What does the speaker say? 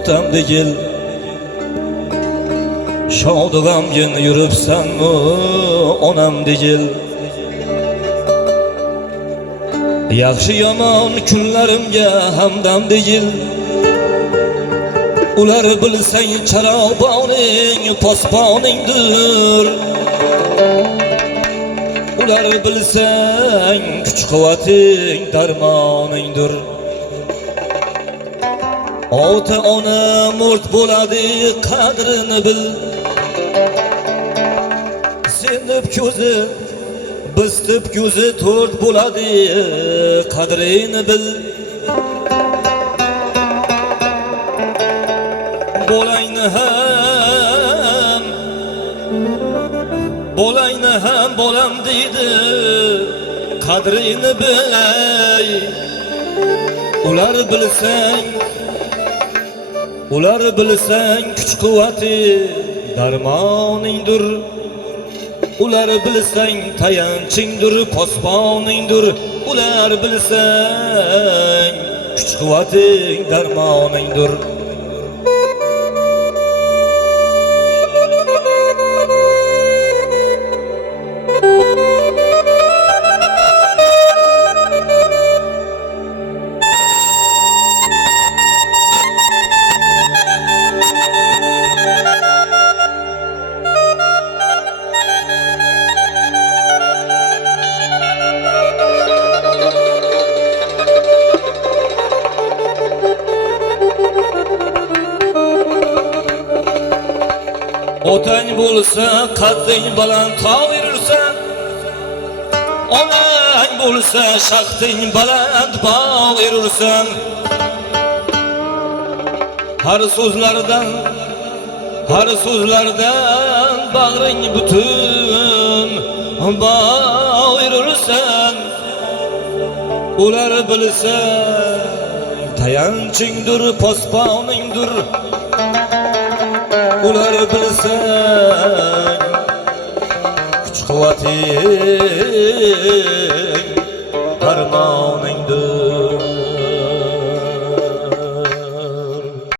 otam degil shodu g'amgin yuribsanmi onam degil yaxshi yomon kunlarimga hamdam degil ular bilsang charoboning posponingdir ular bilsang kuch quvvating darmoningdir ota ona murt bo'ladi qadrini bil sen deb ko'zi biz deb ko'zi to'rt bo'ladi qadrini bil bolayni ham bolam deydi qadrini bilay ular bilsang kuch quvvati darmoningdir ular bilsang tayanchingdir posponingdir ular bilsang kuch quvvating darmoningdir otang bo'lsa qadding baland tog' yurursan onang bo'lsa shaxting baland bog' yurursan har so'zlardan bag'ring butun bog' yurursan ular bilsa tayanchingdir posponingdir ular bilsang kuch quvvating darmoningdir